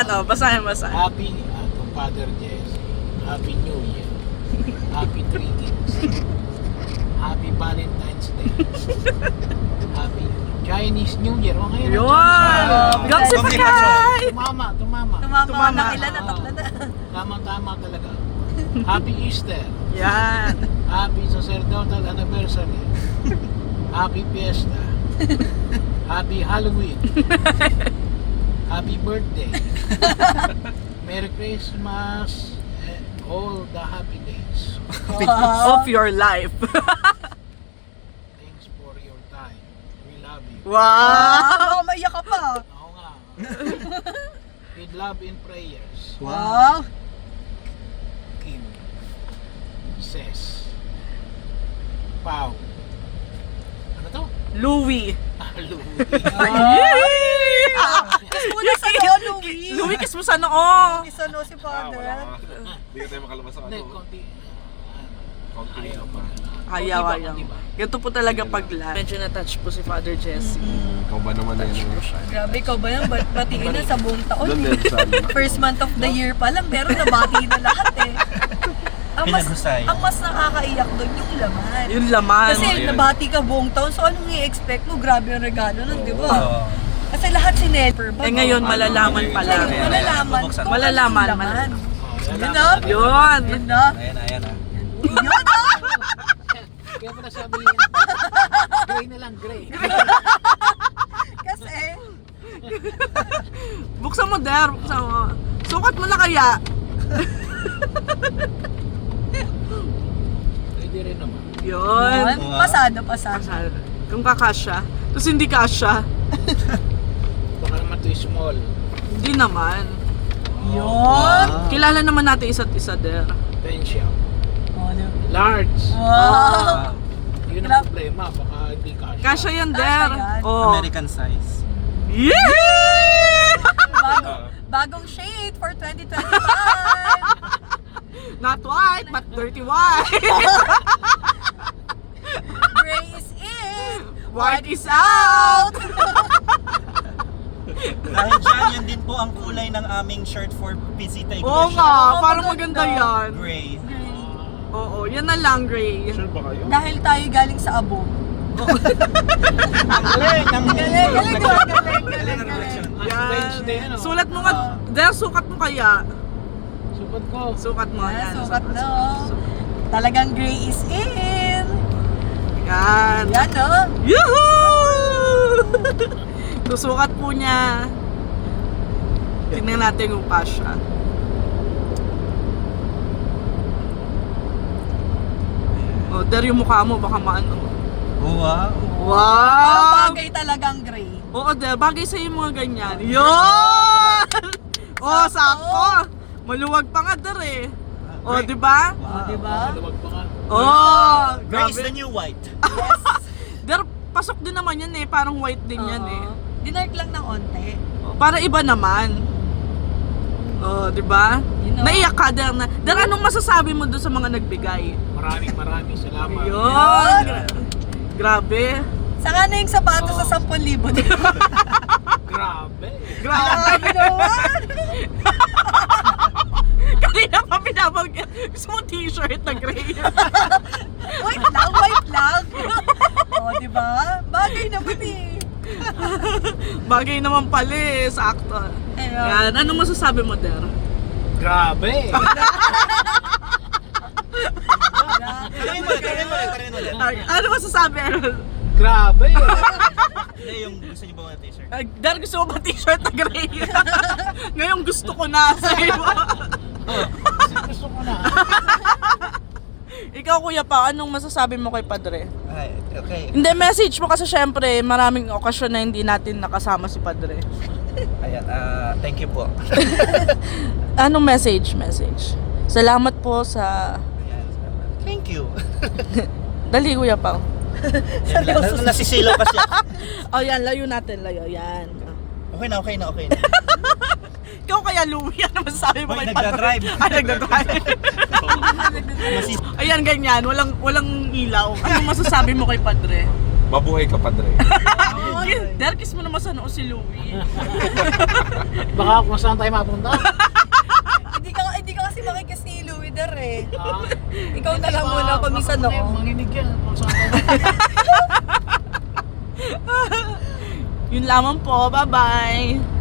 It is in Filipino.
Yan, oh, basahin. Happy to Father Jesse. Happy New Year. Happy Three Kings. Happy Valentine's Day. Happy Chinese New Year. O ngayon. Yun! Gamsi pa kay! Tumama. Tumama na ilan na tatlo na. Tama talaga. Happy Easter. Yan. Happy Sacerdotal Anniversary. Happy Fiesta. Happy Halloween. Happy birthday. Merry Christmas. And all the happy days. Of your life. Thanks for your time. We love you. Wow! Maiyak ka pa. Oo nga. With love and prayers. Wow. Kim. Ses. Pau. Ano to? Louie. Louie. Yay! Muna sa iyo, Louie. Louie, kiss mo sa noo. Isa no si Father. Hindi ka tayo makalabas sa Hindi, ano. konti. Konti Ayaw lang pa. pa. Ayaw. Konti ba? Ganito po talaga pag-live. Medyo na-touch po si Father Jesse. Ikaw ba naman na yun? Grabe, ikaw ba yan? Batiin na sa buong taon. Doon eh. din sa ano. First month of the year pa lang, pero nabati na lahat eh. Pinagusay. Ang mas nakakaiyak doon yung laman. Yung laman. Kasi nabati ka buong taon, so anong i-expect mo? Grabe yung regalo nun, di ba? Oo. Kasi lahat sinelper ba? Eh ngayon, malalaman pa lang. Ngayon, malalaman. Bubuksan. kung Malalaman, ano yung laman. Oh, Yun na? Yun. Yun na? Ayan na. Yun na? Kaya pala sabihin, gray na lang, gray. Kasi, Buksan mo, Der. Buksan mo. Sukat mo na kaya. Pwede rin naman. Yun. pasado. Kung kakasya. Tapos hindi kasya. Baka naman ito small. Hindi naman. Yun. Kilala naman natin isa't isa, Der. Pensya. Large. Wow. Yun ang problema, baka hindi kasya. Kasya yan, Der. Kasya yan. Oh. American size. Yeah! Bagong shade for 2025. Not white, but dirty white. Gray is in. White is out. Dahil dyan, yan din po ang kulay ng aming shirt for Visita Oo Iglesia. nga, parang maganda yan. Gray. Oo, yan na lang, Gray. Sure ba kayo? Dahil tayo galing sa abo. Ang galing! Ang Galing. Ah, Wednesday, ano? Sulat mo nga, Der, sukat mo kaya. Sukat ko. Sukat mo, yan. Sukat na. Talagang gray is in. Yan. Yan no? Yuhuu! Susukat po niya. Tingnan natin yung kasya. Oh, Der, yung mukha mo, baka maano. Wow! Wow! Ang bagay talagang gray. Oo, Der, bagay sa'yo yung mga ganyan. Yun! Oh, sakto! Maluwag pa nga, Der eh. Oh, di ba? O, diba? Maluwag pa nga. Oh, Gray is grabe. the new white. Der, pasok din naman yan eh. Parang white din yan eh. Dinark lang ng onte. Oh, para iba naman. Oh, di ba? You know? Naiyak ka, Der. Der, anong masasabi mo doon sa mga nagbigay? Maraming salamat. Yun! Grabe. Saka na yung sapatos sa 10,000. Grabe. Grabe. You know what? Kanina pa pinabagyan. Gusto mo t-shirt na gray. White lang. O, diba? Bagay naman eh. Bagay naman pala eh. Sakto. Yan. Anong masasabi mo, Der? Grabe. Tanungin mo ulit. Ano masasabi? Grabe. Hindi, yung gusto niyo ba ng t-shirt? Der, gusto mo ba t-shirt na gray? Ngayon gusto ko na. Sabi mo. Gusto ko na. Ikaw, Kuya Pa, anong masasabi mo kay Padre? Ay, okay. Hindi, message mo kasi syempre maraming okasyon na hindi natin nakasama si Padre. Ayan, thank you po. Anong message? Salamat po sa... Ayan, thank you. Dali, Kuya Pa. Nasisilaw kasi ako. Oh, yan, layo natin, yan. Okay na. Ikaw kaya, Louie, ano masasabi mo Hoy, kay Padre? nagdadrive. Nagdadrive. Ayan, ganyan, walang ilaw. Anong masasabi mo kay Padre? Mabuhay ka, Padre. Der, kiss mo naman sa noo si Louie. Baka kung saan tayo mapunta. Hindi ka kasi makikiss ni Louie Der eh. Ah, Ikaw na lang muna kung minsan baka ako. manginig yan kung saan tayo. Yun lamang po. Bye-bye.